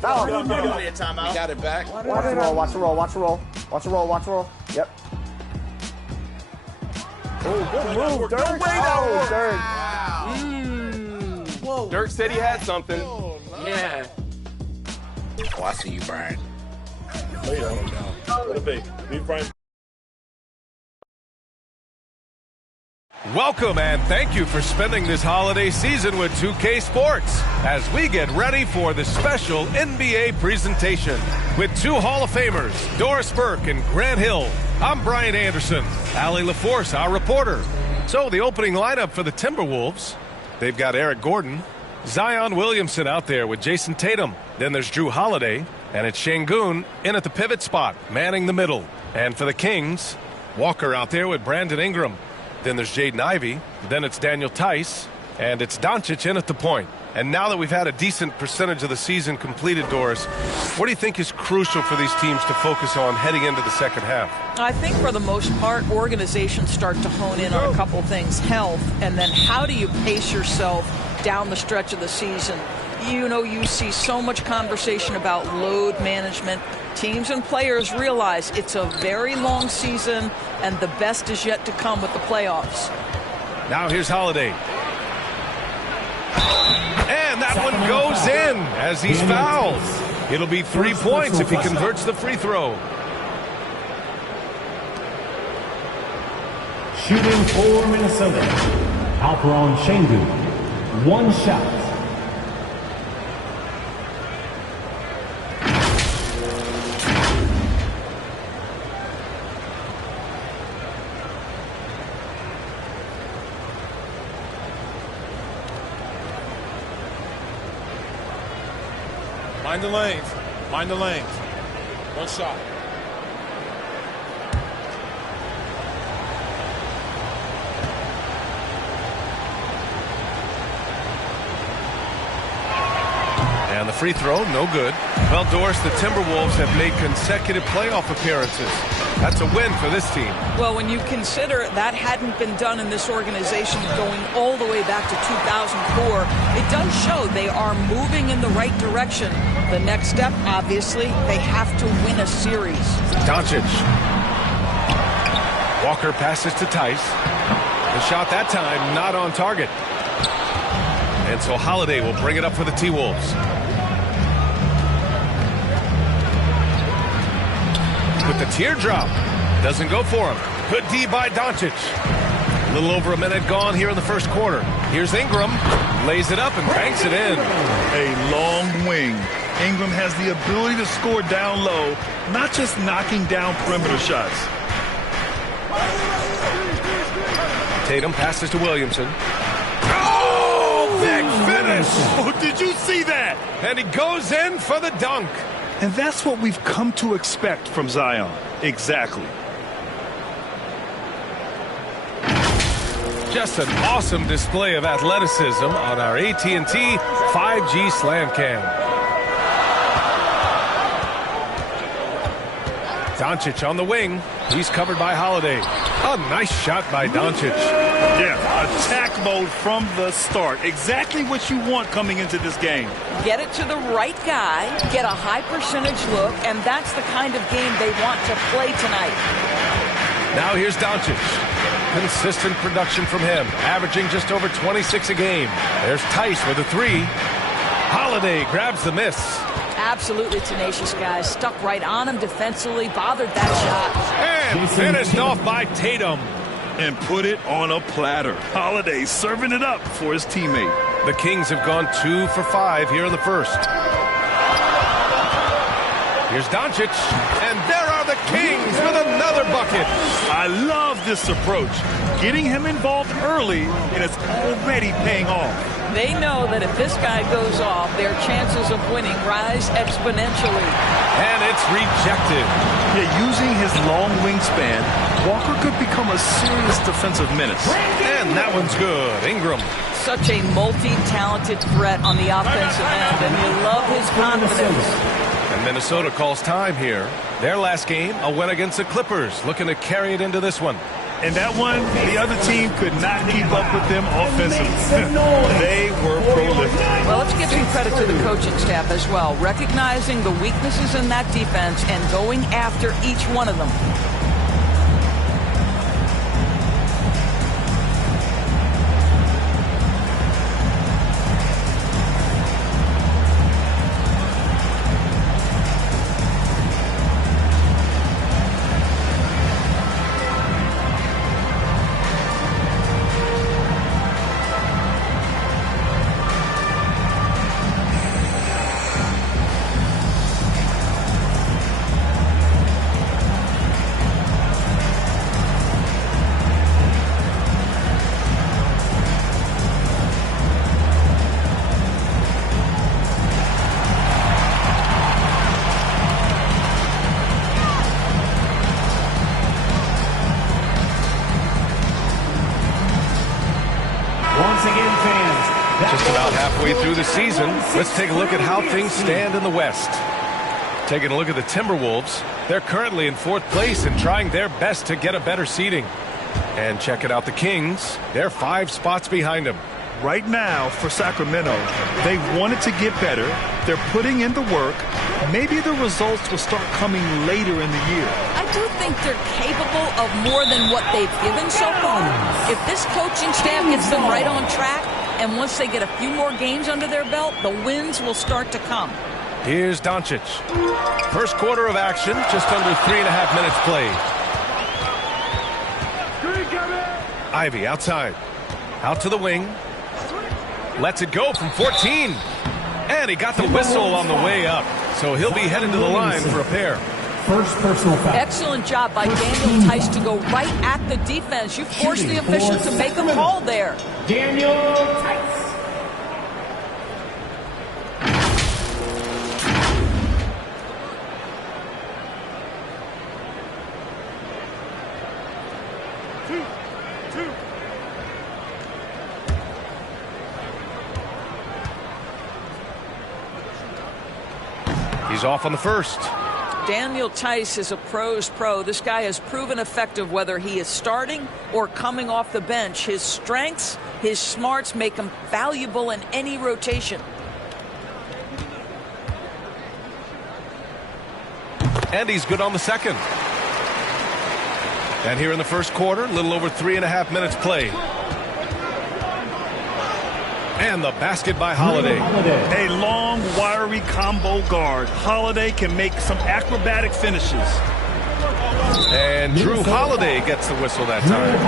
Foul. Timeout. Got it back. Watch the roll, watch the roll, watch the roll. Watch the roll, watch the roll. Yep. Oh, good move, Dirk. Oh, Dirk. Wow. Dirk said he had something. Yeah. Oh, I see you, Brian. What a big. Leave Brian. Welcome and thank you for spending this holiday season with 2K Sports as we get ready for the special NBA presentation. With two Hall of Famers, Doris Burke and Grant Hill, I'm Brian Anderson, Allie LaForce, our reporter. So the opening lineup for the Timberwolves, they've got Eric Gordon, Zion Williamson out there with Jason Tatum. Then there's Drew Holiday, and it's Şengün in at the pivot spot, manning the middle. And for the Kings, Walker out there with Brandon Ingram. Then there's Jaden Ivey. Then it's Daniel Tice. And it's Doncic in at the point. And now that we've had a decent percentage of the season completed, Doris, what do you think is crucial for these teams to focus on heading into the second half? I think for the most part, organizations start to hone in on a couple things. Health, and then how do you pace yourself down the stretch of the season? You know, you see so much conversation about load management. Teams and players realize it's a very long season, and the best is yet to come with the playoffs. Now here's Holiday. And that one goes in as he's fouled. It'll be 3 points if he converts the free throw. Shooting for Minnesota, Alperen Şengün. One shot. Mind the lanes. Mind the lanes. One shot. And the free throw, no good. Well, Doris, the Timberwolves have made consecutive playoff appearances. That's a win for this team. Well, when you consider that hadn't been done in this organization going all the way back to 2004, it does show they are moving in the right direction. The next step, obviously, they have to win a series. Doncic. Walker passes to Tice. The shot that time not on target. And so Holiday will bring it up for the T-Wolves. With the teardrop. Doesn't go for him. Good D by Doncic. A little over a minute gone here in the first quarter. Here's Ingram. Lays it up and banks it in. A long wing. Ingram has the ability to score down low, not just knocking down perimeter shots. Tatum passes to Williamson. Oh, big finish! Oh, did you see that? And he goes in for the dunk. And that's what we've come to expect from Zion. Exactly. Just an awesome display of athleticism on our AT&T 5G Slam Cam. Doncic on the wing. He's covered by Holiday. A nice shot by Doncic. Yeah, attack mode from the start. Exactly what you want coming into this game. Get it to the right guy, get a high percentage look, and that's the kind of game they want to play tonight. Now here's Doncic. Consistent production from him, averaging just over 26 a game. There's Tice with a three. Holiday grabs the miss. Absolutely tenacious, guys. Stuck right on him defensively, bothered that shot. And finished off by Tatum. And put it on a platter. Holiday serving it up for his teammate. The Kings have gone 2 for 5 here in the first. Here's Doncic, and there are the Kings with another bucket. I love this approach. Getting him involved early, and it's already paying off. They know that if this guy goes off, their chances of winning rise exponentially. And it's rejected. Yeah, using his long wingspan, Walker could become a serious defensive menace. And that one's good. Ingram. Such a multi-talented threat on the offensive end, and you love his confidence. And Minnesota calls time here. Their last game, a win against the Clippers, looking to carry it into this one. And that one, the other team could not keep up with them offensively. They were prolific. Well, let's give some credit to the coaching staff as well, recognizing the weaknesses in that defense and going after each one of them. Just about halfway through the season, let's take a look at how things stand in the West. Taking a look at the Timberwolves, they're currently in 4th place and trying their best to get a better seeding. And checking out the Kings, they're 5 spots behind them. Right now, for Sacramento, they wanted to get better. They're putting in the work. Maybe the results will start coming later in the year. I do think they're capable of more than what they've given so far. If this coaching staff gets them right on track, and once they get a few more games under their belt, the wins will start to come. Here's Doncic. First quarter of action, just under 3.5 minutes played. Ivy outside. Out to the wing. Lets it go from 14. And he got the whistle on the way up. So he'll be headed to the line for a pair. First personal foul. Excellent job by Daniel Tice to go right at the defense. You forced the official to make a call there. Daniel Tice. He's off on the first. Daniel Tice is a pro's pro. This guy has proven effective whether he is starting or coming off the bench. His strengths, his smarts make him valuable in any rotation. And he's good on the second. And here in the first quarter, a little over 3.5 minutes played. And the basket by Holiday. A long, wiry combo guard. Holiday can make some acrobatic finishes. And Drew Holiday gets the whistle that time.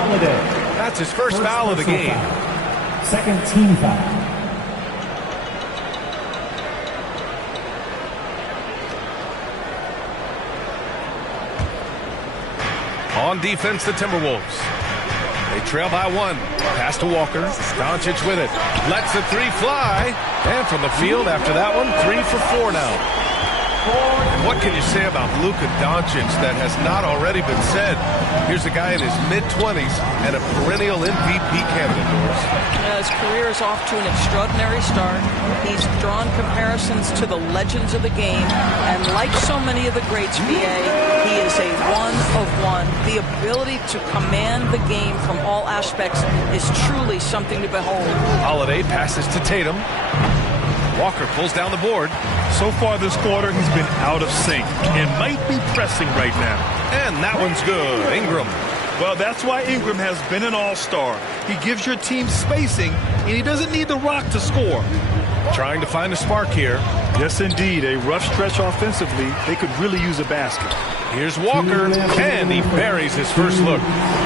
That's his first foul of the game. Second team foul. On defense, the Timberwolves. They trail by 1. Pass to Walker. Doncic with it. Lets the 3 fly. And from the field after that one, 3 for 4 now. And what can you say about Luka Doncic that has not already been said? Here's a guy in his mid-20s and a perennial MVP candidate, Doris. His career is off to an extraordinary start. He's drawn comparisons to the legends of the game. And like so many of the greats, BA, he is a one of one. The ability to command the game from all aspects is truly something to behold. Holiday passes to Tatum. Walker pulls down the board. So far this quarter, he's been out of sync and might be pressing right now. And that one's good. Ingram. Well, that's why Ingram has been an all-star. He gives your team spacing, and he doesn't need the rock to score. Trying to find a spark here. Yes, indeed. A rough stretch offensively. They could really use a basket. Here's Walker, and he buries his first look.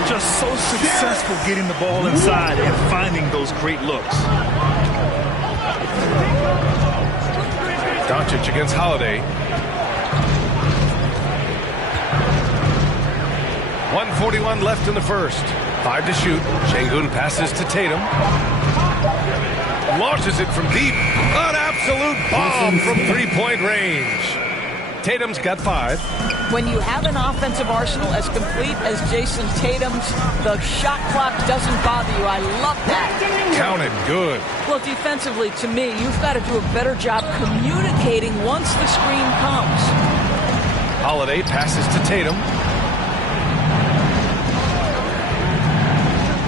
Just so successful getting the ball inside and finding those great looks. Doncic against Holiday. 1:41 left in the first. 5 to shoot. Şengün passes to Tatum. Launches it from deep. An absolute bomb from 3-point range. Tatum's got 5. When you have an offensive arsenal as complete as Jason Tatum's, the shot clock doesn't bother you. I love that. Count it good. Well, defensively, to me, you've got to do a better job communicating once the screen comes. Holiday passes to Tatum.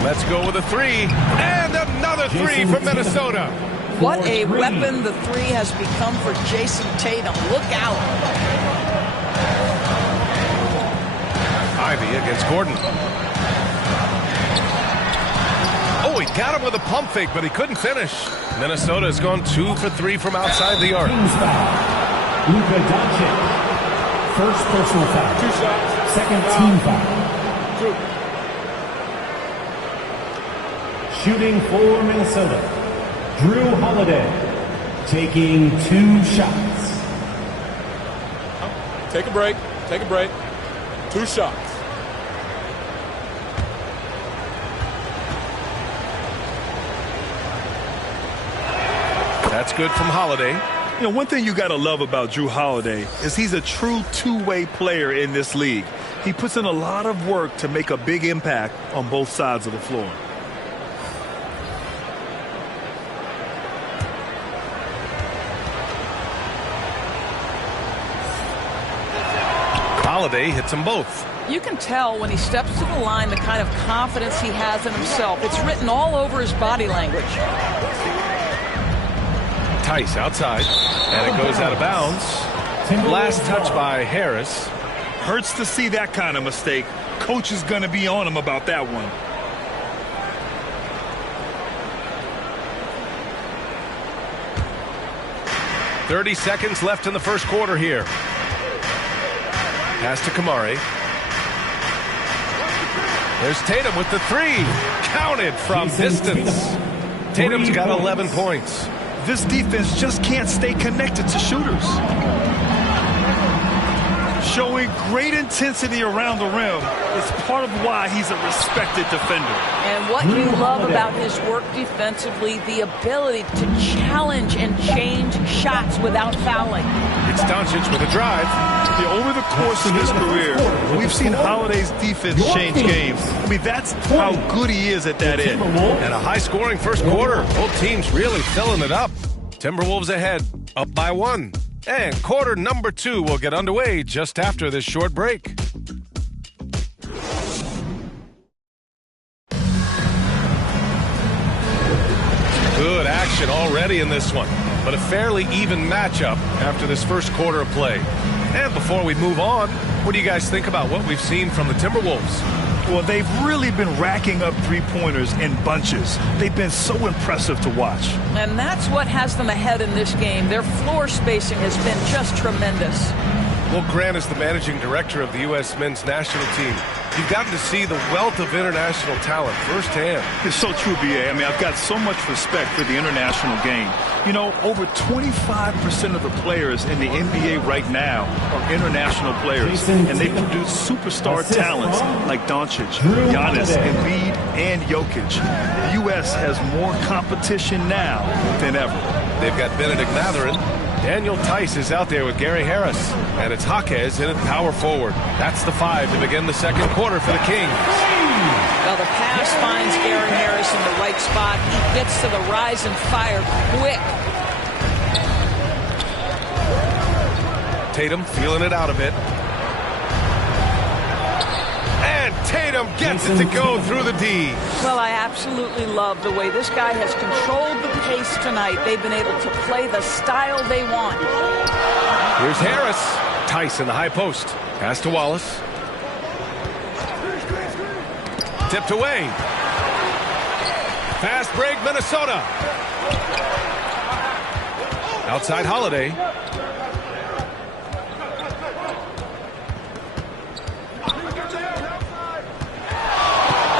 Let's go with a three. And another three from Minnesota. What a weapon the three has become for Jason Tatum. Look out. Ivy against Gordon. Oh, he got him with a pump fake, but he couldn't finish. Minnesota has gone 2 for 3 from outside the arc. Team's foul. Luka Doncic. First personal foul. 2 shots. Second team foul. 2. Shooting for Minnesota. Drew Holiday. Taking 2 shots. Take a break. Take a break. 2 shots. That's good from Holiday. You know, one thing you got to love about Drew Holiday is he's a true two-way player in this league. He puts in a lot of work to make a big impact on both sides of the floor. Holiday hits them both. You can tell when he steps to the line the kind of confidence he has in himself. It's written all over his body language. Tice outside, and it goes out of bounds. Last touch by Harris. Hurts to see that kind of mistake. Coach is going to be on him about that one. .30 seconds left in the first quarter here. Pass to Kamari. There's Tatum with the three. Counted from distance. Tatum's got 11 points. This defense just can't stay connected to shooters. Showing great intensity around the rim is part of why he's a respected defender. And what you love about his work defensively, the ability to challenge and change shots without fouling. It's Doncic with a drive. Yeah, over the course of his career, we've seen Holiday's defense change games. I mean, that's how good he is at that end. And a high-scoring first quarter. Both teams really filling it up. Timberwolves ahead, up by 1. And quarter number 2 will get underway just after this short break. Good action already in this one, but a fairly even matchup after this first quarter of play. And before we move on, what do you guys think about what we've seen from the Timberwolves? Well, they've really been racking up three-pointers in bunches. They've been so impressive to watch. And that's what has them ahead in this game. Their floor spacing has been just tremendous. Well, Grant is the managing director of the U.S. men's national team. You've gotten to see the wealth of international talent firsthand. It's so true, B.A. I mean, I've got so much respect for the international game. You know, over 25% of the players in the NBA right now are international players, and they produce superstar talents like Doncic, Giannis, Embiid, and Jokic. The U.S. has more competition now than ever. They've got Benedict Mathurin. Daniel Tice is out there with Gary Harris, and it's Jaquez in at power forward. That's the 5 to begin the second quarter for the Kings. Well, the pass finds Gary Harris in the right spot. He gets to the rise and fire quick. Tatum feeling it out a bit. And Tatum gets it to go through the D. Well, I absolutely love the way this guy has controlled the pace tonight. They've been able to play the style they want. Here's Harris. Tice in the high post. Pass to Wallace. Tipped away. Fast break, Minnesota. Outside Holiday.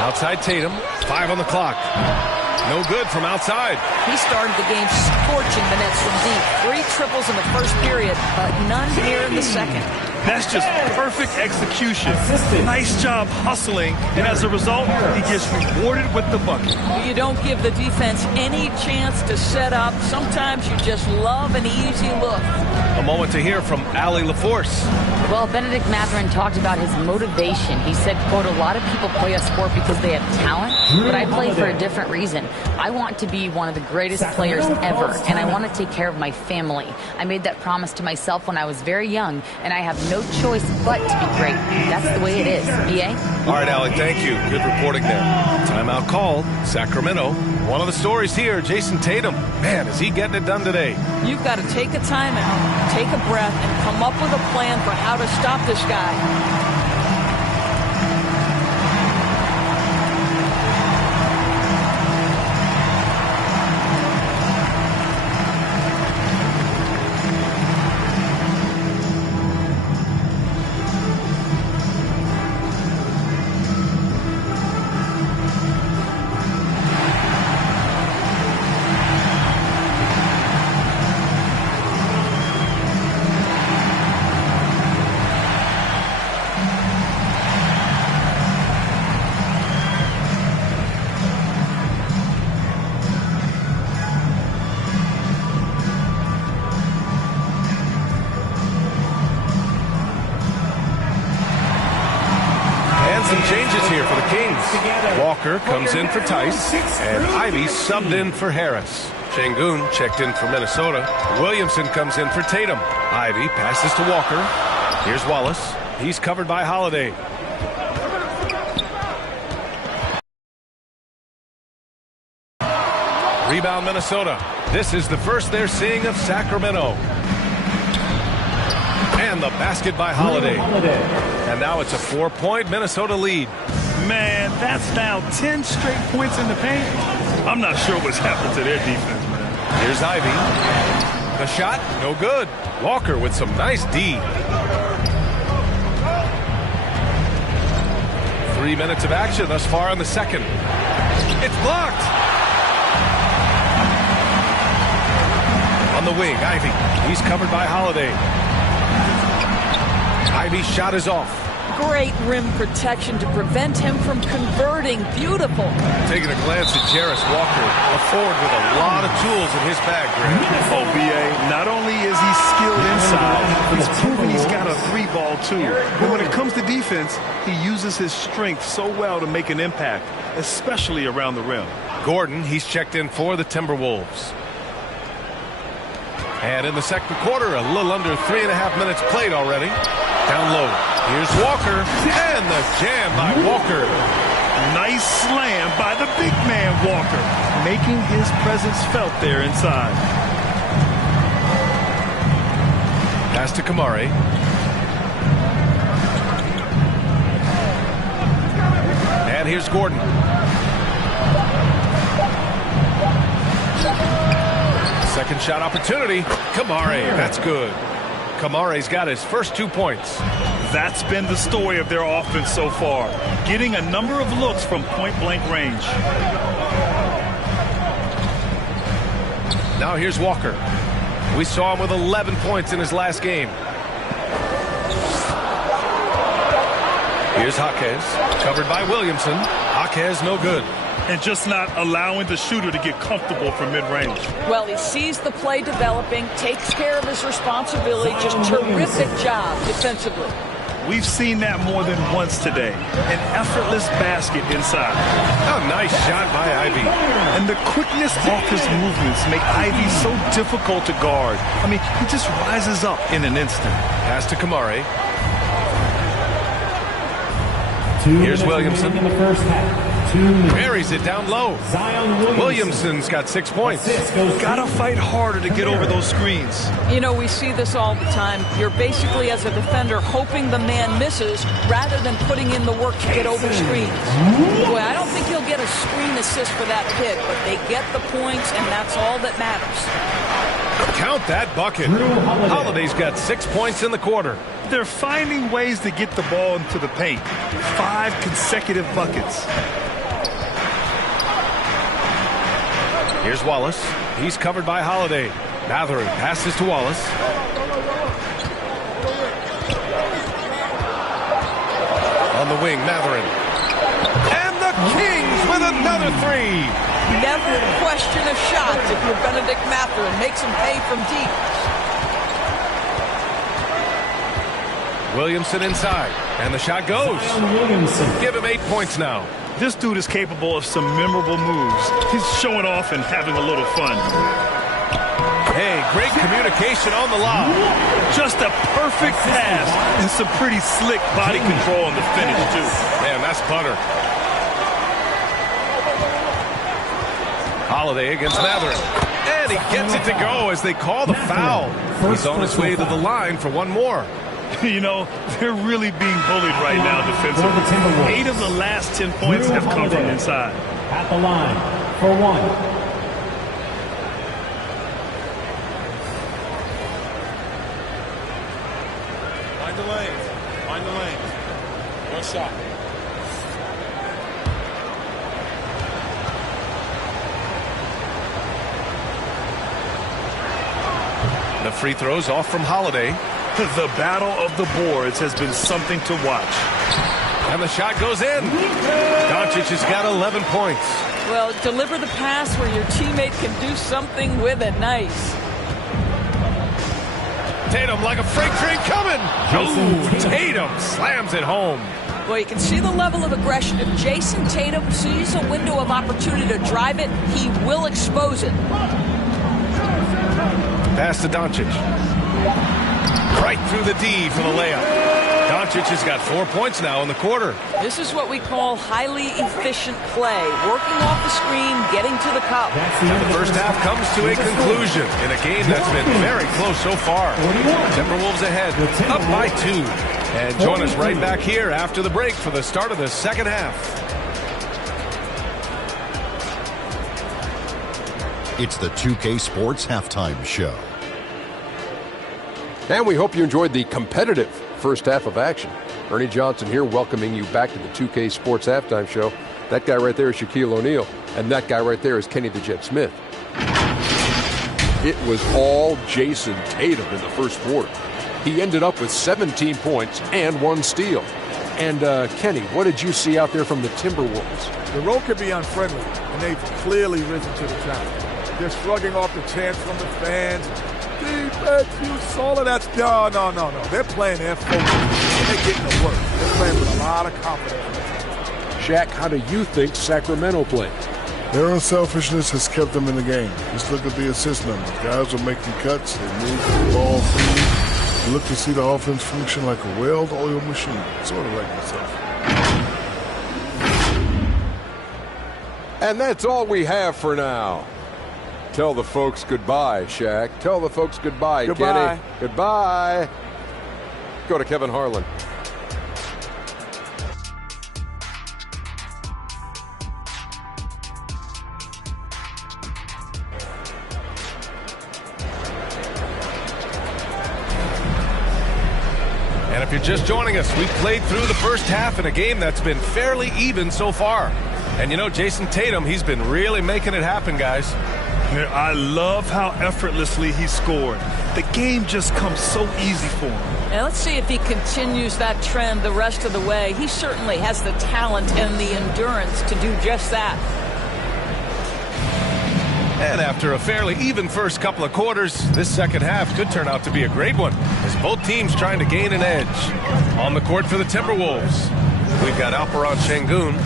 Outside Tatum. 5 on the clock. No good from outside. He started the game scorching the Nets from deep. 3 triples in the first period, but none here in the second. That's just perfect execution. Nice job hustling, and as a result, he gets rewarded with the bucket. You don't give the defense any chance to set up. Sometimes you just love an easy look. A moment to hear from Allie LaForce. Well, Benedict Mathurin talked about his motivation. He said, quote, a lot of people play a sport because they have talent, but I play for a different reason. I want to be one of the greatest players ever, and I want to take care of my family. I made that promise to myself when I was very young, and I have no choice but to be great. That's the way it is. BA? All right, Alec, thank you. Good reporting there. Timeout called. Sacramento. One of the stories here, Jason Tatum. Man, is he getting it done today? You've got to take a timeout, take a breath, and come up with a plan for how to stop this guy. Some changes here for the Kings. Walker comes in for Tice, and Ivy subbed in for Harris. Şengün checked in for Minnesota. Williamson comes in for Tatum. Ivy passes to Walker. Here's Wallace. He's covered by Holiday. Rebound Minnesota. This is the first they're seeing of Sacramento. And the basket by Holiday. And now it's a 4-point Minnesota lead. Man, that's now 10 straight points in the paint. I'm not sure what's happened to their defense, man. Here's Ivy. The shot, no good. Walker with some nice D. 3 minutes of action thus far in the second. It's blocked. On the wing, Ivy. He's covered by Holiday. Ivy's shot is off. Great rim protection to prevent him from converting. Beautiful. Taking a glance at Jarris Walker, a forward with a lot of tools in his bag, Grant. Oh, B.A., not only is he skilled inside, he's proven he's got a 3-ball too. But when it comes to defense, he uses his strength so well to make an impact, especially around the rim. Gordon, he's checked in for the Timberwolves. And in the second quarter, a little under 3.5 minutes played already. Down low. Here's Walker. And the jam by Walker. Nice slam by the big man, Walker. Making his presence felt there inside. Pass to Kamari. And here's Gordon. Second shot opportunity. Kamari. That's good. Kamari's got his first 2 points. That's been the story of their offense so far. Getting a number of looks from point-blank range. Now here's Walker. We saw him with 11 points in his last game. Here's Jaquez. Covered by Williamson. Jaquez no good. And just not allowing the shooter to get comfortable from mid-range. Well, he sees the play developing, takes care of his responsibility. Just terrific job defensively. We've seen that more than once today. An effortless basket inside. A nice shot by Ivy. And the quickness off his movements make Ivy so difficult to guard. I mean, he just rises up in an instant. Pass to Kamari. 2 Here's Williamson. In the first half. 2 minutes. Buries it down low. Williamson's got 6 points. Gotta fight harder to get over those screens. You know, we see this all the time. You're basically, as a defender, hoping the man misses rather than putting in the work to get over screens. Boy, I don't think he'll get a screen assist for that pick, but they get the points, and that's all that matters. Count that bucket. Holiday's got 6 points in the quarter. They're finding ways to get the ball into the paint. 5 consecutive buckets. Here's Wallace. He's covered by Holiday. Mathurin passes to Wallace. On the wing, Mathurin. And the Kings with another 3. Never question a shot if you're Benedict Mathurin. Makes him pay from deep. Williamson inside. And the shot goes. Give him 8 points now. This dude is capable of some memorable moves. He's showing off and having a little fun. Hey, great communication on the lob. Just a perfect pass and some pretty slick body control on the finish, too. Man, that's butter. Holiday against Matherin. And he gets it to go as they call the foul. He's on his way to the line for one more. You know, they're really being bullied right now defensively. 8 of the last 10 points have come from inside. At the line for one. Find the lane. Find the lane. One shot. The free throws off from Holiday. The battle of the boards has been something to watch. And the shot goes in. Doncic has got 11 points. Well, deliver the pass where your teammate can do something with it. Nice. Tatum like a freight train coming. Oh, Tatum slams it home. Well, you can see the level of aggression. If Jason Tatum sees a window of opportunity to drive it, he will expose it. Pass to Doncic. Right through the D for the layup. Doncic has got 4 points now in the quarter. This is what we call highly efficient play. Working off the screen, getting to the cup. And the first half comes to a conclusion in a game that's been very close so far. Timberwolves ahead, up by 2. And join us right back here after the break for the start of the second half. It's the 2K Sports Halftime Show. And we hope you enjoyed the competitive first half of action. Ernie Johnson here welcoming you back to the 2K Sports Halftime Show. That guy right there is Shaquille O'Neal, and that guy right there is Kenny the Jet Smith. It was all Jason Tatum in the first quarter. He ended up with 17 points and 1 steal. And Kenny, what did you see out there from the Timberwolves? The road could be unfriendly, and they've clearly risen to the challenge. They're shrugging off the chants from the fans. Defense, you solid. That's no. They're playing their focus. They're getting to work. They're playing with a lot of confidence. Shaq, how do you think Sacramento plays? Their unselfishness has kept them in the game. Just look at the assist numbers. Guys are making cuts. They move the ball free. You look to see the offense function like a well-oiled machine, sort of like myself. And that's all we have for now. Tell the folks goodbye, Shaq. Tell the folks goodbye, Kenny. Goodbye. Go to Kevin Harlan. And if you're just joining us, we've played through the first half in a game that's been fairly even so far. And you know, Jason Tatum, he's been really making it happen, guys. I love how effortlessly he scored. The game just comes so easy for him. Now let's see if he continues that trend the rest of the way. He certainly has the talent and the endurance to do just that. And after a fairly even first couple of quarters, this second half could turn out to be a great one, as both teams trying to gain an edge. On the court for the Timberwolves, we've got Alperon Şengün,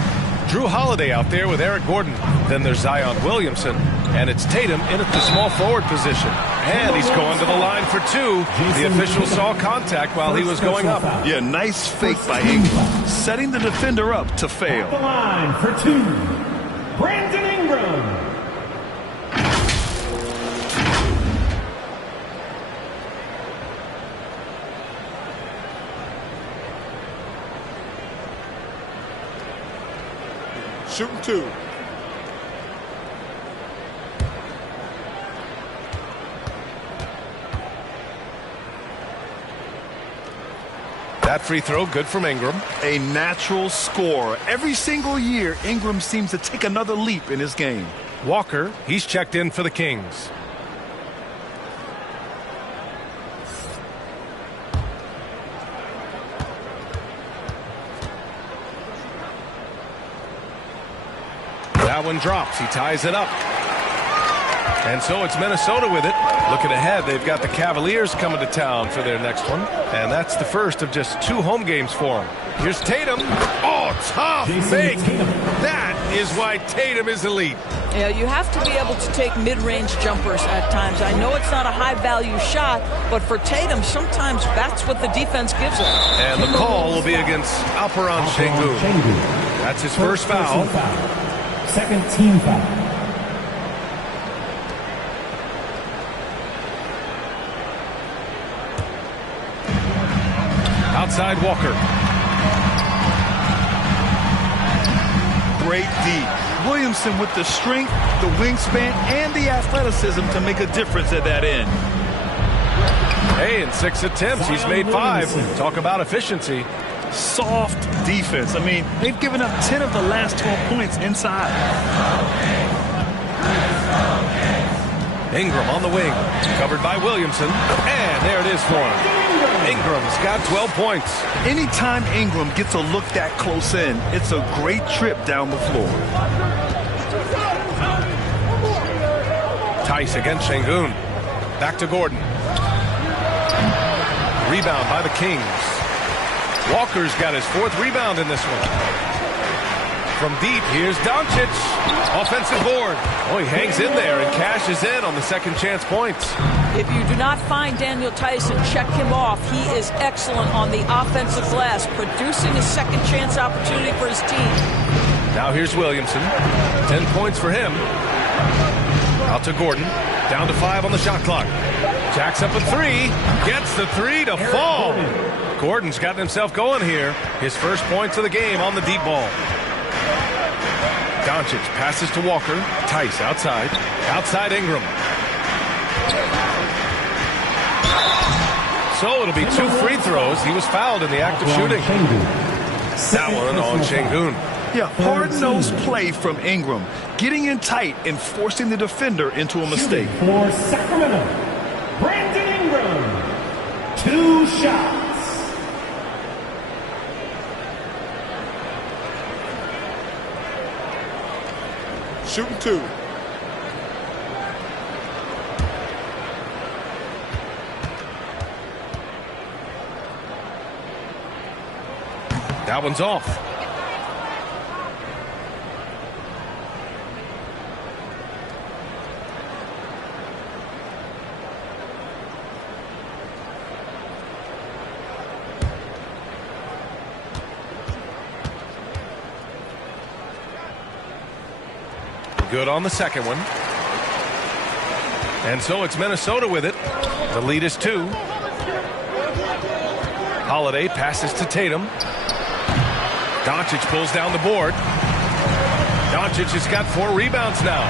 Drew Holiday out there with Eric Gordon. Then there's Zion Williamson, and it's Tatum in at the small forward position. And he's going to the line for 2. The official saw contact while he was going up. Yeah, nice fake by Ingram, setting the defender up to fail. At the line for 2, Brandon Ingram. Shooting 2. That free throw, good from Ingram. A natural scorer. Every single year, Ingram seems to take another leap in his game. Walker, he's checked in for the Kings. That one drops. He ties it up. And so it's Minnesota with it. Looking ahead, they've got the Cavaliers coming to town for their next one. And that's the first of just 2 home games for them. Here's Tatum. Oh, tough make. That is why Tatum is elite. Yeah, you have to be able to take mid-range jumpers at times. I know it's not a high-value shot, but for Tatum, sometimes that's what the defense gives him. And the call will be against Alperen Sengun. That's his first foul. Second team foul. Outside Walker. Great D. Williamson with the strength, the wingspan, and the athleticism to make a difference at that end. Hey, in 6 attempts, he's made 5. Talk about efficiency. Soft defense. I mean, they've given up 10 of the last 12 points inside. Ingram on the wing, covered by Williamson, and there it is for him. Ingram's got 12 points. Anytime Ingram gets a look that close in, it's a great trip down the floor. Tice against Sengun. Back to Gordon. Rebound by the Kings. Walker's got his 4th rebound in this one. From deep, here's Doncic. Offensive board. Oh, he hangs in there and cashes in on the second chance points. If you do not find Daniel Tyson, check him off. He is excellent on the offensive glass, producing a second chance opportunity for his team. Now here's Williamson. 10 points for him. Out to Gordon. Down to 5 on the shot clock. Jacks up a 3. Gets the 3 to fall. Gordon's gotten himself going here. His first points of the game on the deep ball. Doncic passes to Walker. Tice outside. Outside Ingram. So it'll be 2 free throws. He was fouled in the act of shooting. That one on Sengun. Yeah, hard-nosed play from Ingram. Getting in tight and forcing the defender into a mistake. For Sacramento, Brandon Ingram. 2 shots. Shooting 2. That one's off. Good on the second one. And so it's Minnesota with it. The lead is 2. Holiday passes to Tatum. Doncic pulls down the board. Doncic has got 4 rebounds now.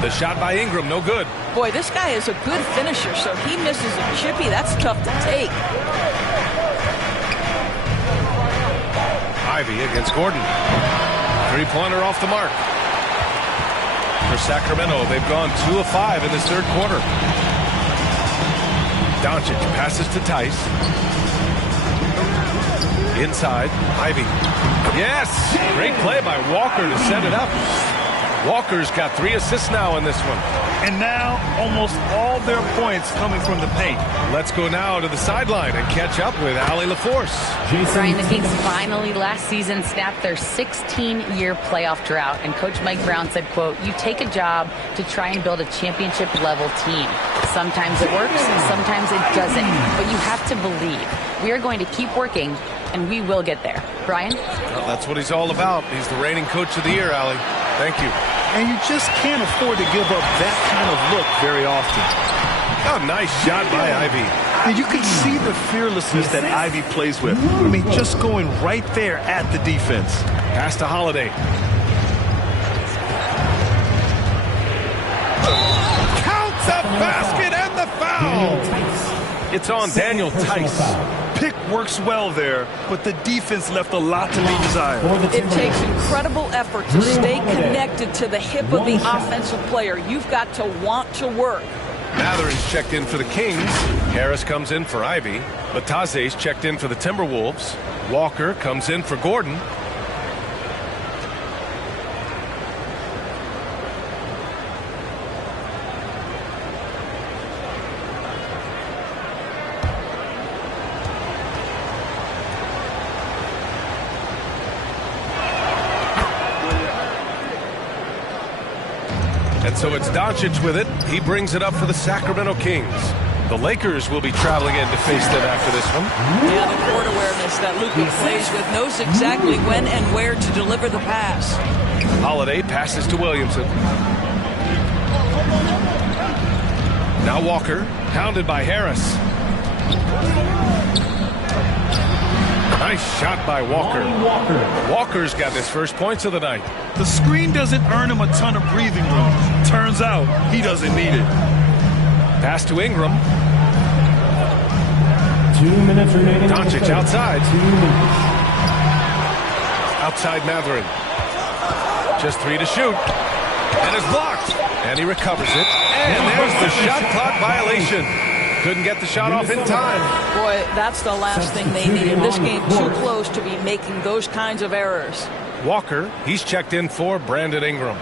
The shot by Ingram, no good. Boy, this guy is a good finisher, so he misses a chippy. That's tough to take. Ivy against Gordon. 3-pointer off the mark. For Sacramento, they've gone 2 of 5 in this 3rd quarter. Doncic passes to Tice. Inside, Ivy. Yes! Great play by Walker to set it up. Walker's got 3 assists now in this one. And now, almost all their points coming from the paint. Let's go now to the sideline and catch up with Allie LaForce. Brian, the Kings finally last season snapped their 16-year playoff drought, and Coach Mike Brown said, quote, "You take a job to try and build a championship-level team. Sometimes it works, sometimes it doesn't, but you have to believe. We are going to keep working, and we will get there." Brian? Well, that's what he's all about. He's the reigning coach of the year, Allie. Thank you. And you just can't afford to give up that kind of look very often. Oh, nice shot by Ivy. And you can see the fearlessness that Ivy plays with. I mean, just going right there at the defense. Pass to Holiday. Counts the basket and the foul. It's on Daniel Tice. Pick works well there, but the defense left a lot to be desired. It takes incredible effort to stay connected to the hip of the offensive player. You've got to want to work. Mathurin's checked in for the Kings. Harris comes in for Ivy. Batase's checked in for the Timberwolves. Walker comes in for Gordon. And so it's Doncic with it. He brings it up for the Sacramento Kings. The Lakers will be traveling in to face them after this one. Yeah, the court awareness that Luka plays with, knows exactly when and where to deliver the pass. Holiday passes to Williamson. Now Walker, hounded by Harris. Nice shot by Walker. Walker's got his first points of the night. The screen doesn't earn him a ton of breathing room. Turns out he doesn't need it. Pass to Ingram. 2 minutes remaining. Doncic outside. 2 minutes. Outside Mathurin. Just 3 to shoot. And it's blocked. And he recovers it. And there's the shot clock violation. Couldn't get the shot off in time. Boy, that's the last thing they need in this game. Too close to be making those kinds of errors. Walker, he's checked in for Brandon Ingram.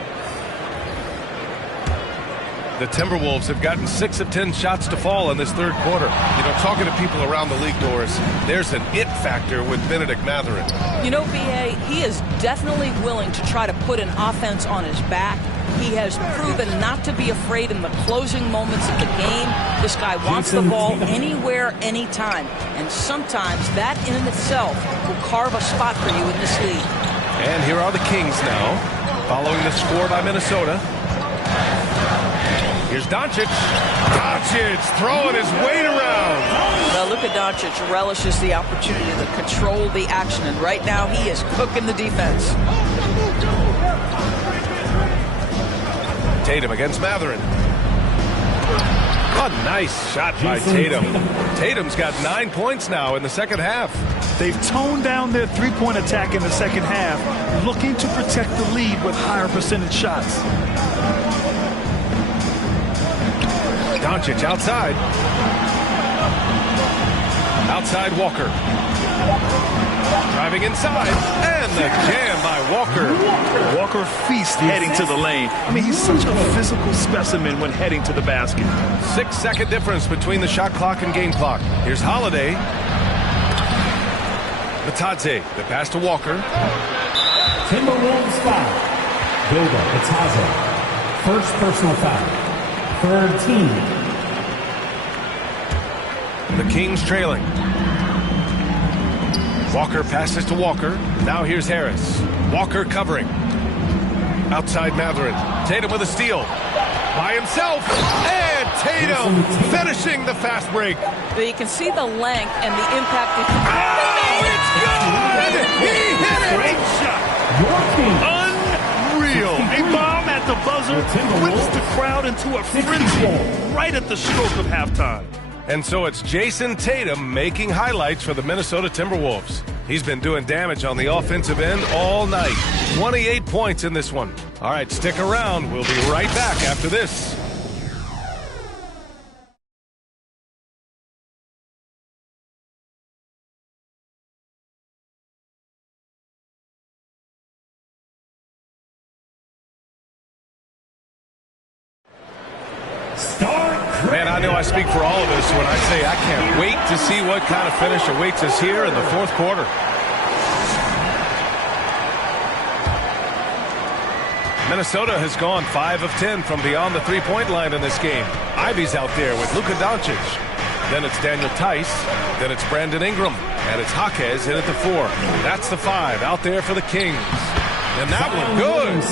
The Timberwolves have gotten 6 of 10 shots to fall in this third quarter. You know, talking to people around the league, Doris, there's an it factor with Benedict Mathurin. You know, B.A., he is definitely willing to try to put an offense on his back. He has proven not to be afraid in the closing moments of the game. This guy wants the ball anywhere, anytime. And sometimes that in itself will carve a spot for you in this league. And here are the Kings now, following the score by Minnesota. Here's Doncic. Doncic throwing his weight around. Well, Luka Doncic relishes the opportunity to control the action. And right now he is cooking the defense. Tatum against Mathurin. A nice shot by Tatum. Tatum's got 9 points now in the second half. They've toned down their three-point attack in the second half, looking to protect the lead with higher percentage shots. Doncic outside. Outside Walker. Driving inside. And the jam by Walker. Walker feasts heading to the lane. I mean, he's such a physical specimen when heading to the basket. 6-second difference between the shot clock and game clock. Here's Holiday. Matadze, the pass to Walker. Timberwolves foul. Goga, Matadze. First personal foul. Third team. The Kings trailing. Walker passes to Walker. Now here's Harris. Walker covering. Outside Mathurin. Tatum with a steal. By himself. And Tatum finishing the fast break. You can see the length and the impact. Oh, it's good! He hit it! Great shot. Unreal. A bomb at the buzzer whips the crowd into a frenzy right at the stroke of halftime. And so it's Jason Tatum making highlights for the Minnesota Timberwolves. He's been doing damage on the offensive end all night. 28 points in this one. All right, stick around. We'll be right back after this. Man, I know I speak for all of us when I say I can't wait to see what kind of finish awaits us here in the fourth quarter. Minnesota has gone 5 of 10 from beyond the three-point line in this game. Ivy's out there with Luka Doncic. Then it's Daniel Tice. Then it's Brandon Ingram. And it's Jaquez in at the 4. That's the 5 out there for the Kings. And that one good.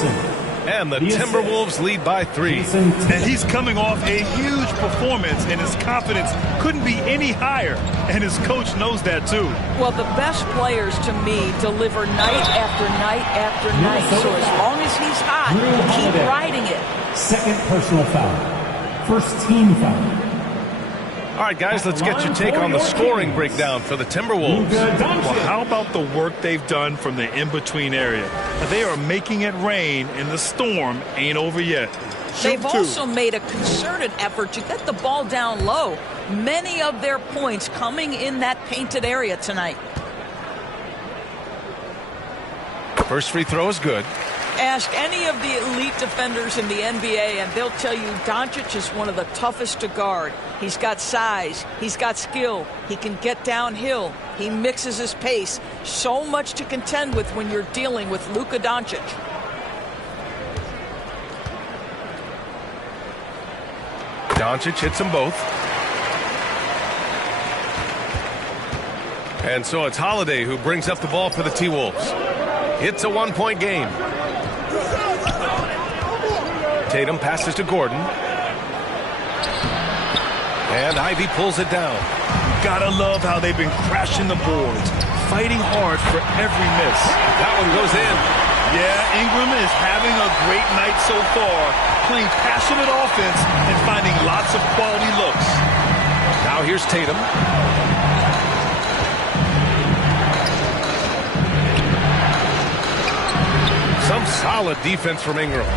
And the Timberwolves lead by 3. And he's coming off a huge performance, and his confidence couldn't be any higher. And his coach knows that, too. Well, the best players, to me, deliver night after night after night. So as long as he's hot, keep riding it. Second personal foul. First team foul. All right, guys, let's get your take on the scoring breakdown for the Timberwolves. Well, how about the work they've done from the in-between area? They are making it rain, and the storm ain't over yet. They've also made a concerted effort to get the ball down low. Many of their points coming in that painted area tonight. First free throw is good. Ask any of the elite defenders in the NBA, and they'll tell you Doncic is one of the toughest to guard. He's got size. He's got skill. He can get downhill. He mixes his pace. So much to contend with when you're dealing with Luka Doncic. Doncic hits them both. And so it's Holiday who brings up the ball for the T-Wolves. It's a one-point game. Tatum passes to Gordon. And Ivy pulls it down. Gotta love how they've been crashing the boards, fighting hard for every miss. That one goes in. Yeah, Ingram is having a great night so far, playing passionate offense and finding lots of quality looks. Now here's Tatum. Some solid defense from Ingram.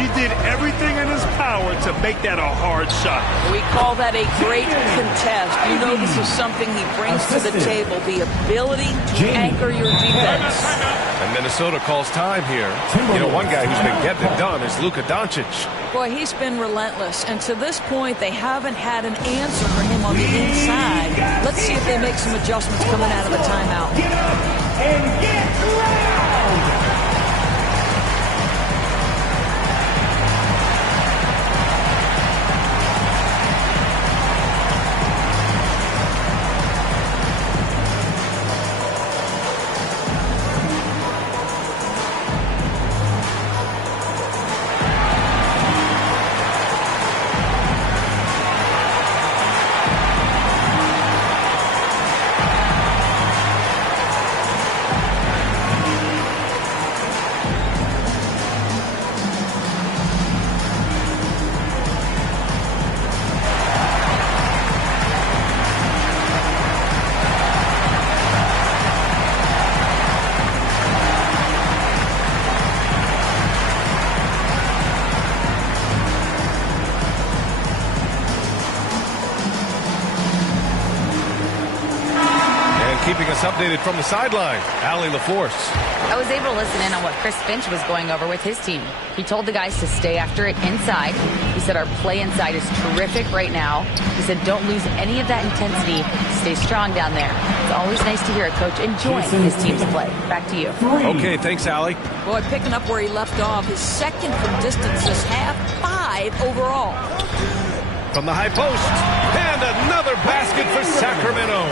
He did everything in his power to make that a hard shot. We call that a great contest. You know this is something he brings to the table, the ability to anchor your defense. And Minnesota calls time here. You know, one guy who's been getting it done is Luka Doncic. Boy, he's been relentless. And to this point, they haven't had an answer for him on the inside. Let's see if they make some adjustments coming out of the timeout. Get up and get loud! Keeping us updated from the sideline, Allie LaForce. I was able to listen in on what Chris Finch was going over with his team. He told the guys to stay after it inside. He said our play inside is terrific right now. He said don't lose any of that intensity. Stay strong down there. It's always nice to hear a coach enjoying his team's play. Back to you. Okay, thanks, Allie. Boy, picking up where he left off. His second from distance this half, 5 overall. From the high post, and another basket for Sacramento.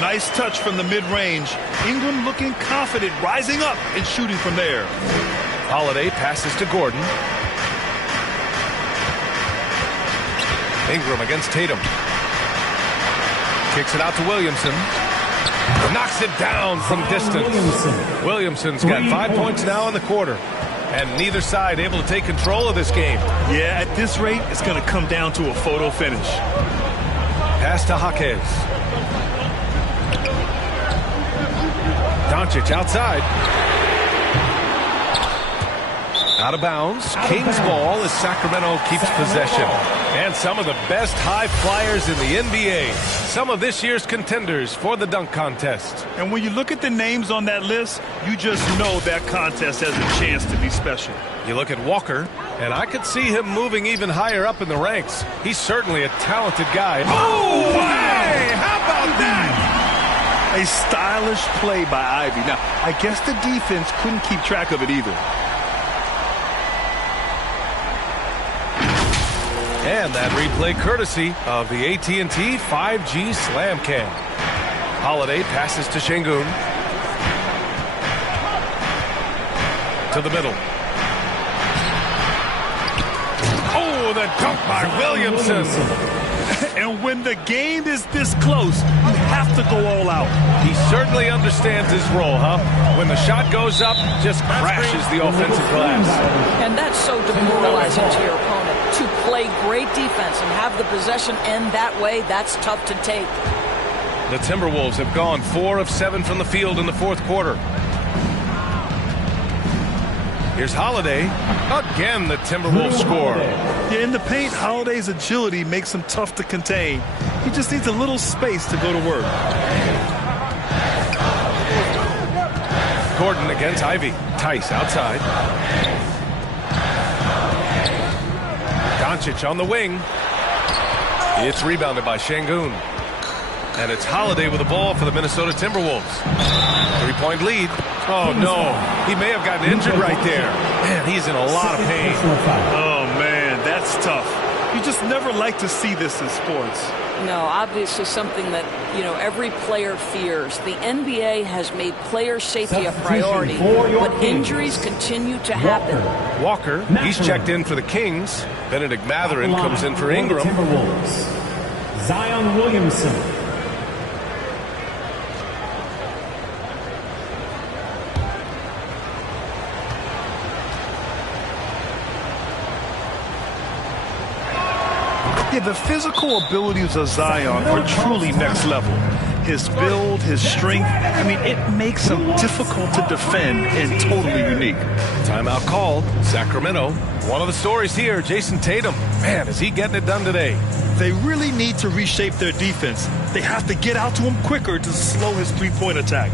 Nice touch from the mid-range. Ingram looking confident, rising up and shooting from there. Holiday passes to Gordon. Ingram against Tatum. Kicks it out to Williamson. Knocks it down from distance. Williamson's got 5 points now in the quarter. And neither side able to take control of this game. Yeah, at this rate, it's going to come down to a photo finish. Pass to Jaquez. Doncic outside. Out of bounds. King's ball as Sacramento keeps possession. And some of the best high flyers in the NBA. Some of this year's contenders for the dunk contest. And when you look at the names on that list, you just know that contest has a chance to be special. You look at Walker, and I could see him moving even higher up in the ranks. He's certainly a talented guy. Oh, hey! How about that? A stylish play by Ivy. Now, I guess the defense couldn't keep track of it either. And that replay courtesy of the AT&T 5G Slam Cam. Holiday passes to Şengün. To the middle. Oh, the dunk by Williamson. And when the game is this close, you have to go all out. He certainly understands his role, huh? When the shot goes up, just crashes the offensive glass. And that's so demoralizing to your opponent. To play great defense and have the possession end that way, that's tough to take. The Timberwolves have gone 4 of 7 from the field in the fourth quarter. Here's Holiday. Again, the Timberwolves score. Yeah, in the paint, Holiday's agility makes him tough to contain. He just needs a little space to go to work. Gordon against Ivy. Tice outside. Doncic on the wing. It's rebounded by Şengün. And it's Holiday with the ball for the Minnesota Timberwolves. 3-point lead. Oh, no. He may have gotten injured right there. Man, he's in a lot of pain. Oh, man, that's tough. You just never like to see this in sports. No, obviously something that, every player fears. The NBA has made player safety a priority, but injuries continue to happen. Walker, he's checked in for the Kings. Benedict Mathurin comes in for Ingram. Timberwolves, Zion Williamson. Yeah, the physical abilities of Zion are truly next level. His build, his strength, it makes him difficult to defend and totally unique. Timeout called. Sacramento. One of the stories here, Jason Tatum. Man, is he getting it done today? They really need to reshape their defense. They have to get out to him quicker to slow his three-point attack.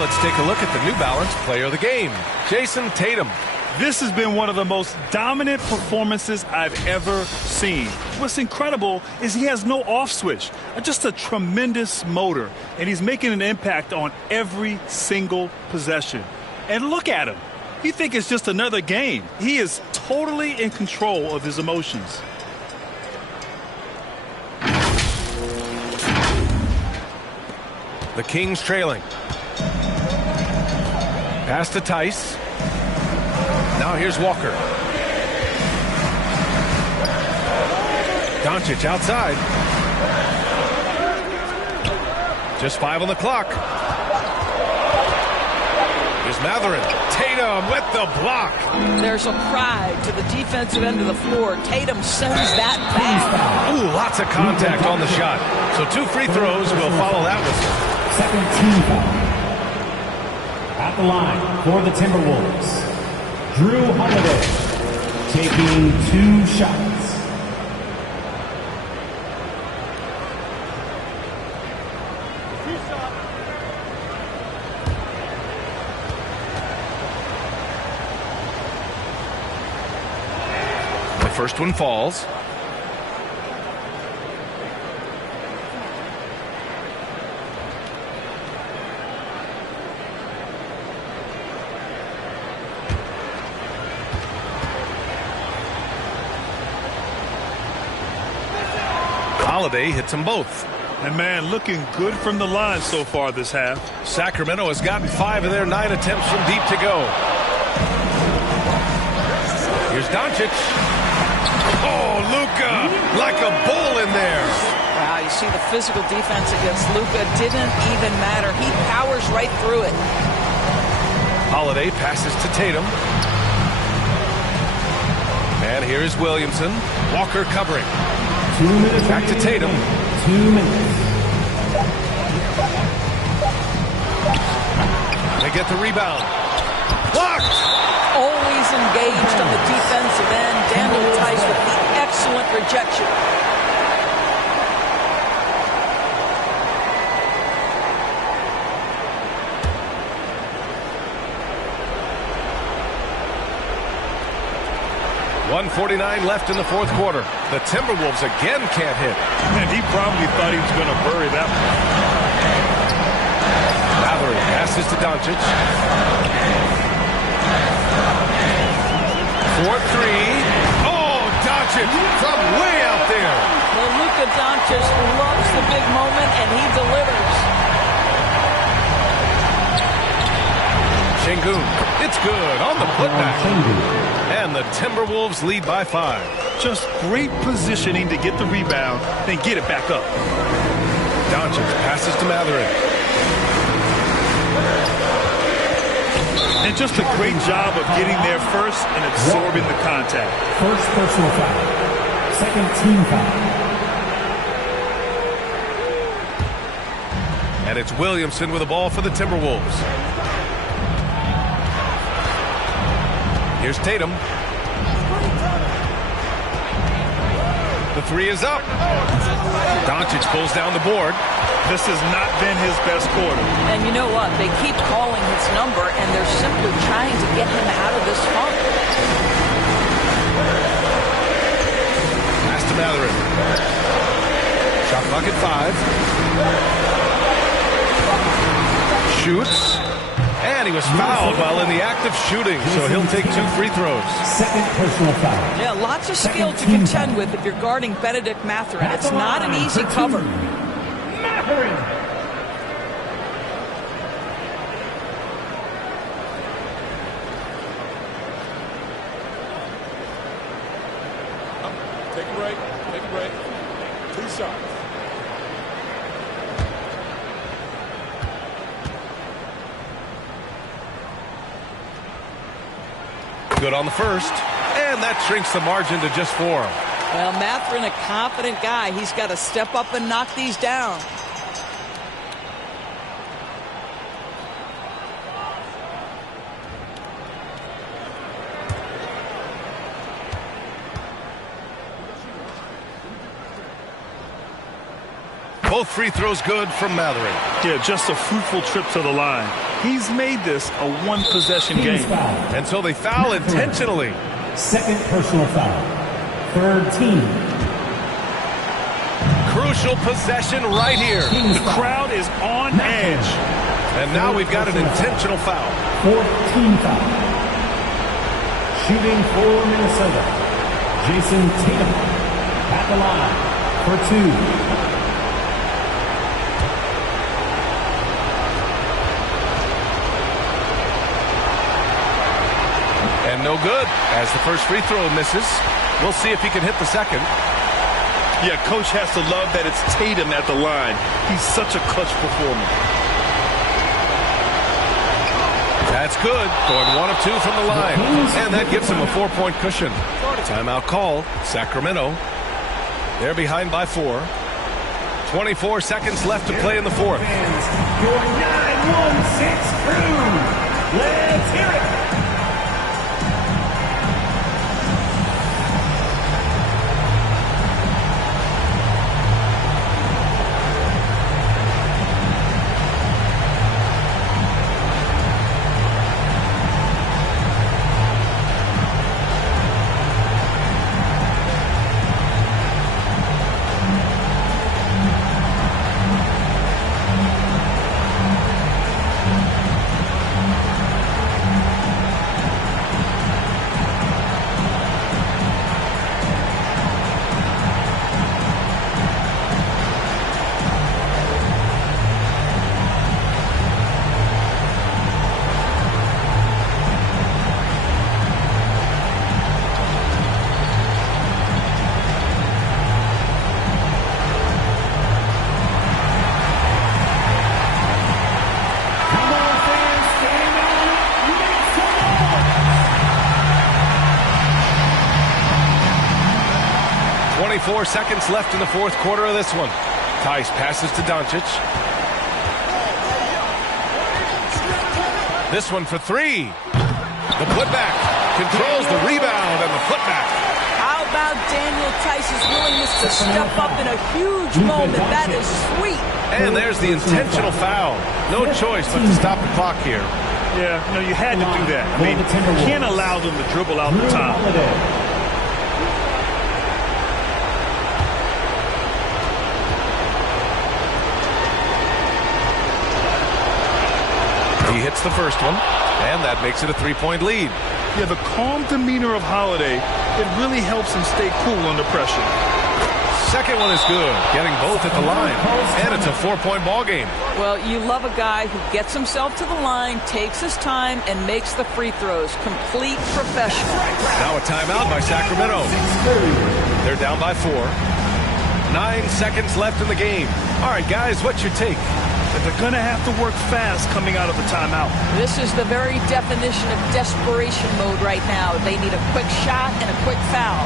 Let's take a look at the New Balance Player of the Game, Jason Tatum. This has been one of the most dominant performances I've ever seen. What's incredible is he has no off switch, just a tremendous motor, and he's making an impact on every single possession. And look at him. You think it's just another game. He is totally in control of his emotions. The Kings trailing. Pass to Tice. Now here's Walker. Doncic outside. Just 5 on the clock. Here's Mathurin. Tatum with the block. There's a pride to the defensive end of the floor. Tatum sends that back. Ooh, lots of contact on the shot. So 2 free throws will follow that whistle. Second team foul. At the line for the Timberwolves, Drew Holiday taking 2 shots. The first one falls. Holiday hits them both. And man, looking good from the line so far this half. Sacramento has gotten 5 of their 9 attempts from deep to go. Here's Doncic. Oh, Luka, like a bull in there. Wow, you see the physical defense against Luka didn't even matter. He powers right through it. Holiday passes to Tatum. And here is Williamson. Walker covering. 2 minutes. Back to Tatum. 2 minutes. They get the rebound. Blocked! Always engaged on the defensive end. Daniel Tice with the excellent rejection. .149 left in the fourth quarter. The Timberwolves again can't hit. And he probably thought he was going to bury that one. Mathurin passes to Doncic. 4-3. Oh, Doncic from way out there. Well, Luka Doncic loves the big moment, and he delivers. Şengün, it's good on the putback. And the Timberwolves lead by 5. Just great positioning to get the rebound, then get it back up. Doncic passes to Mathurin. And just a great job of getting there first and absorbing the contact. First personal foul. Second team foul. And it's Williamson with the ball for the Timberwolves. Here's Tatum. The three is up. Doncic pulls down the board. This has not been his best quarter. And you know what? They keep calling his number, and they're simply trying to get him out of this funk. Pass to Mathurin. Shot clock at 5. Shoots. And he was fouled while in the act of shooting, so he'll take 2 free throws. Second personal foul. Yeah, lots of skill to contend with if you're guarding Benedict Mathurin. It's not an easy cover. Mathurin. Take a break. Take a break. 2 shots. Good on the first, and that shrinks the margin to just 4. Well, Mathurin, a confident guy. He's got to step up and knock these down. Both free throws good from Mathurin. Yeah, just a fruitful trip to the line. He's made this a one-possession game. And so they foul intentionally. Second personal foul. Third team. Crucial possession right here. The crowd is on edge. And now we've got an intentional foul. Fourth team foul. Shooting for Minnesota. Jason Tatum at the line for 2. And no good, as the first free throw misses. We'll see if he can hit the second. Yeah, coach has to love that it's Tatum at the line. He's such a clutch performer. That's good, going 1 of 2 from the line. And that gives him a 4-point cushion. Timeout call, Sacramento. They're behind by 4. 24 seconds left to play in the fourth. Your 916 crew. Let's hear it. Four seconds left in the fourth quarter of this one. Tice passes to Doncic. This one for 3. The putback controls the rebound and the putback. How about Daniel Tice's willingness to step up in a huge moment? That is sweet. And there's the intentional foul. No choice but to stop the clock here. Yeah, no, you had to do that. I mean, you can't allow them to dribble out the top. He hits the first one, and that makes it a 3-point lead. Yeah, the calm demeanor of Holiday, it really helps him stay cool under pressure. Second one is good, getting both at the line, and it's a 4-point ball game. Well, you love a guy who gets himself to the line, takes his time, and makes the free throws. Complete professional. Now a timeout by Sacramento. They're down by 4. 9 seconds left in the game. All right, guys, what's your take? that they're going to have to work fast coming out of the timeout. This is the very definition of desperation mode right now. They need a quick shot and a quick foul.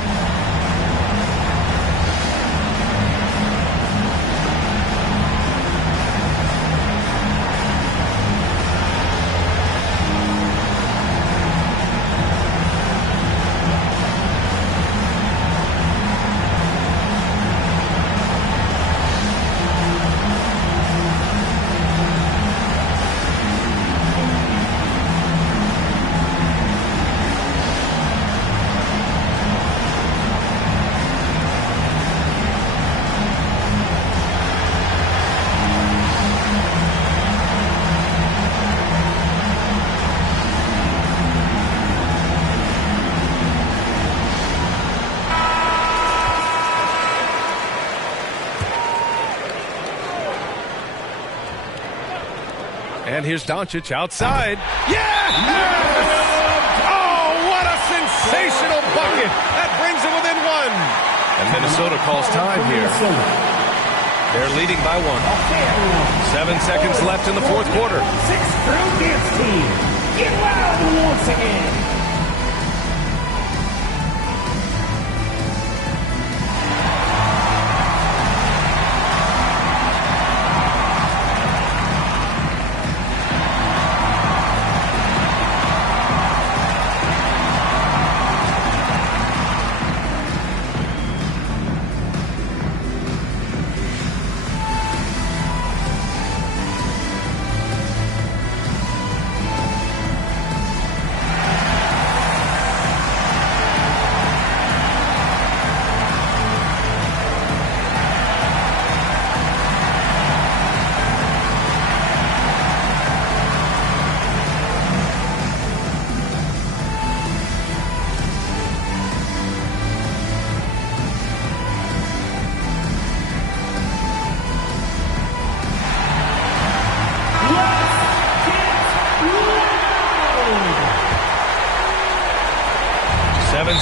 And here's Doncic outside. Yes! Oh, what a sensational bucket. That brings it within one. And Minnesota calls time here. They're leading by one. 7 seconds left in the fourth quarter. Six-crew dance team. Get loud once again.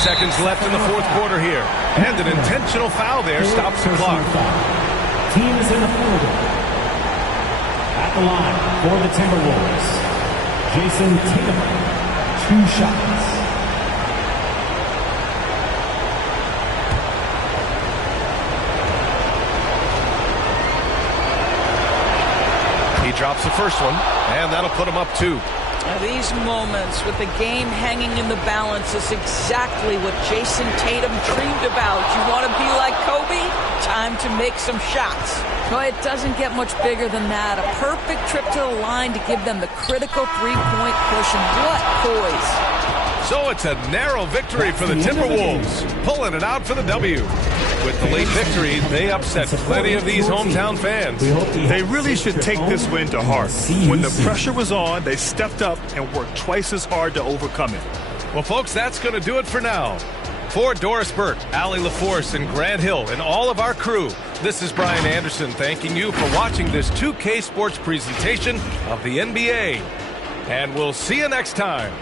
Seconds left in the fourth quarter here. And an intentional foul there stops the clock. Team is in the field. At the line for the Timberwolves, Jason Tatum. 2 shots. He drops the first one, and that'll put him up 2. Now, these moments with the game hanging in the balance is exactly what Jason Tatum dreamed about. You want to be like Kobe? Time to make some shots. Well, it doesn't get much bigger than that. A perfect trip to the line to give them the critical three-point push, and what poise. So it's a narrow victory for the Timberwolves, pulling it out for the W. With the late victory, they upset plenty of these hometown fans. They really should take this win to heart. When the pressure was on, they stepped up and worked twice as hard to overcome it. Well, folks, that's going to do it for now. For Doris Burke, Allie LaForce, and Grant Hill, and all of our crew, this is Brian Anderson thanking you for watching this 2K Sports presentation of the NBA. And we'll see you next time.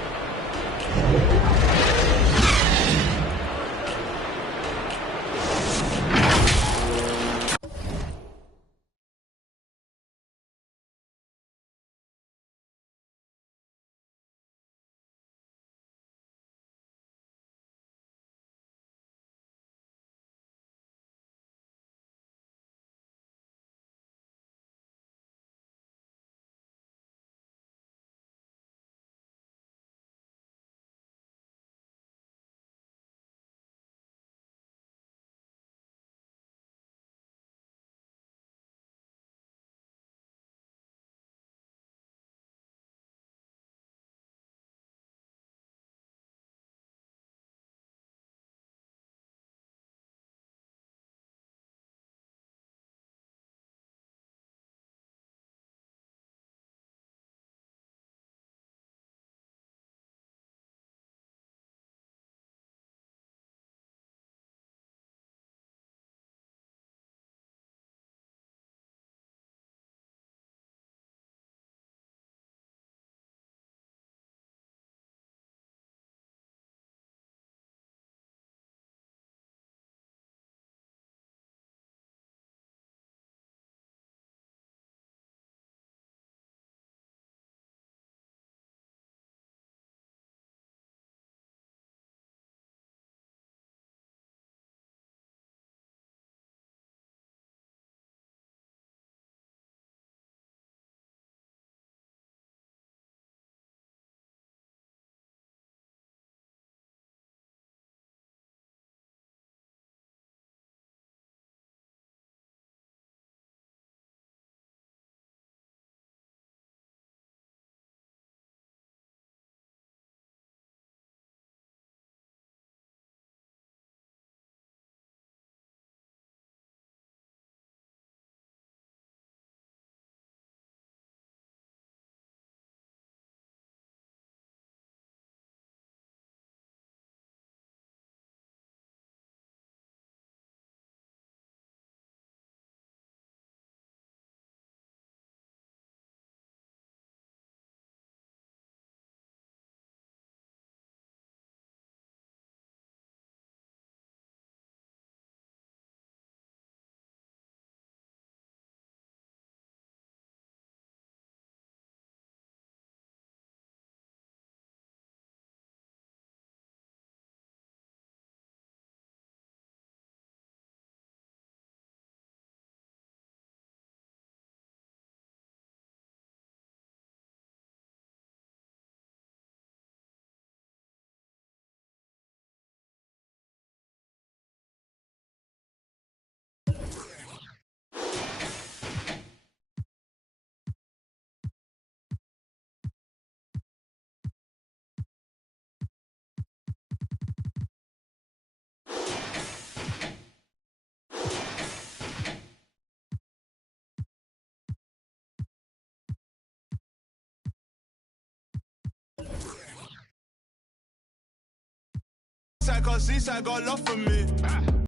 cause Eastside got love for me.